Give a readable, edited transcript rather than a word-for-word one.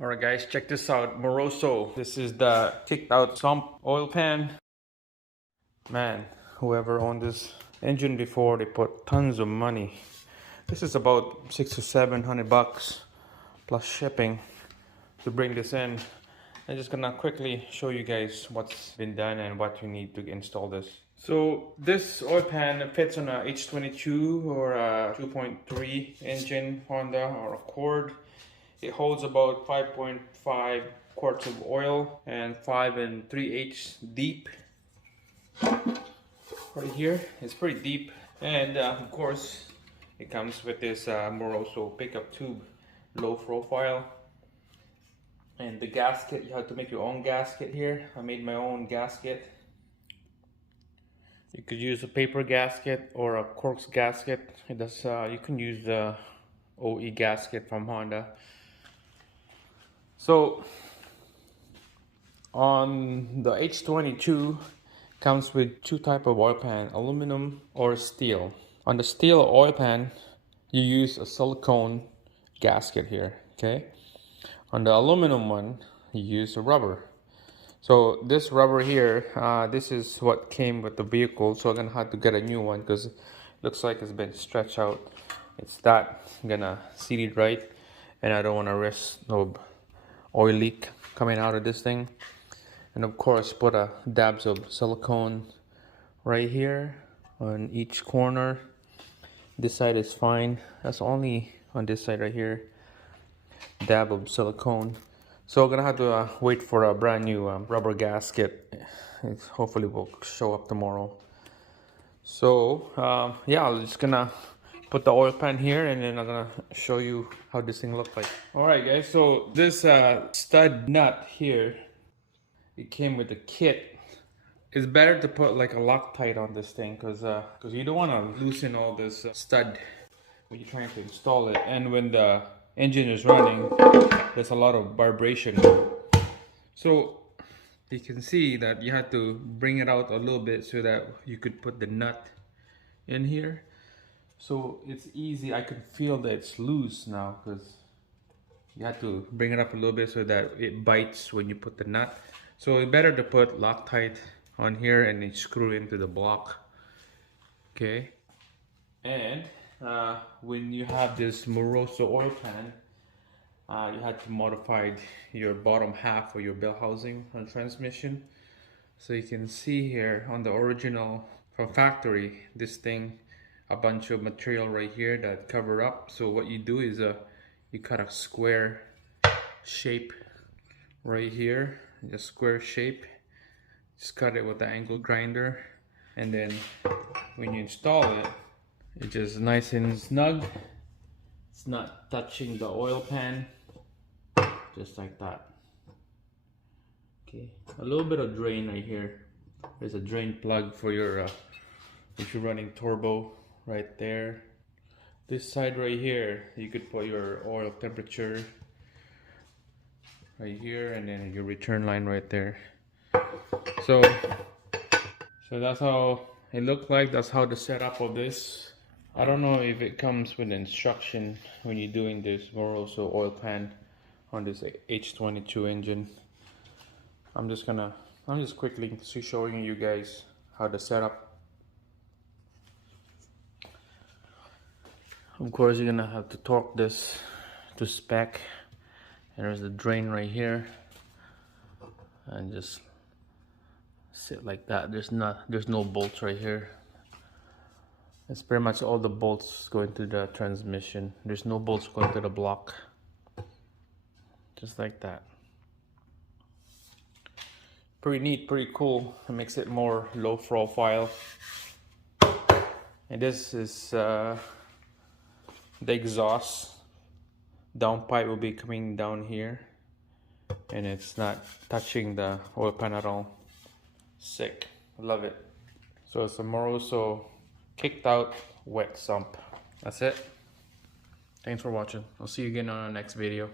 Alright guys, check this out. Moroso. This is the kicked out sump oil pan. Man, whoever owned this engine before, they put tons of money. This is about $600 to $700 plus shipping to bring this in. I'm just gonna quickly show you guys what's been done and what you need to install this. So this oil pan fits on a H22 or a 2.3 engine Honda or Accord. It holds about 5.5 quarts of oil and 5 3/8 deep. Right here, it's pretty deep, and of course, it comes with this Moroso pickup tube, low profile, and the gasket. You have to make your own gasket here. I made my own gasket. You could use a paper gasket or a cork gasket. It does. You can use the OE gasket from Honda. So on the H22 comes with two type of oil pan, aluminum or steel. On the steel oil pan, you use a silicone gasket here, okay? On the aluminum one, you use a rubber. So this rubber here, this is what came with the vehicle, so I'm gonna have to get a new one because it looks like it's been stretched out. It's that, I'm gonna seat it right, and I don't want to risk no oil leak coming out of this thing. And of course, put a dabs of silicone right here on each corner. This side is fine. That's only on this side right here. Dab of silicone. So I'm gonna have to wait for a brand new rubber gasket. It hopefully will show up tomorrow. So yeah, I'm just gonna put the oil pan here, and then I'm gonna show you how this thing looks like. All right, guys. So this stud nut here, it came with the kit. It's better to put like a Loctite on this thing because you don't want to loosen all this stud when you're trying to install it. And when the engine is running, there's a lot of vibration. So you can see that you have to bring it out a little bit so that you could put the nut in here. So it's easy. I can feel that it's loose now because you have to bring it up a little bit so that it bites when you put the nut. So it's better to put Loctite on here and then screw into the block. Okay. And when you have this Moroso oil pan, you have to modify your bottom half of your bell housing on transmission. So you can see here on the original from factory, this thing, a bunch of material right here that cover up. So what you do is you cut a square shape right here, just square shape. Just cut it with the angle grinder, and then when you install it, it's just nice and snug. It's not touching the oil pan, just like that. Okay, a little bit of drain right here. There's a drain plug for your if you're running turbo right there. This side right here, you could put your oil temperature right here, and then your return line right there. So that's how it looked like. That's how the setup of this. I don't know if it comes with instruction when you're doing this Moroso oil pan on this H22 engine. I'm just quickly showing you guys how to set up. Of course, you're gonna have to torque this to spec. And there's the drain right here, and just sit like that. There's no bolts right here. It's pretty much all the bolts going to the transmission. There's no bolts going to the block. Just like that. Pretty neat, pretty cool. It makes it more low profile. And this is the exhaust. Downpipe will be coming down here, and it's not touching the oil pan at all. Sick, love it. So it's a Moroso kicked out wet sump. That's it. Thanks for watching. I'll see you again on our next video.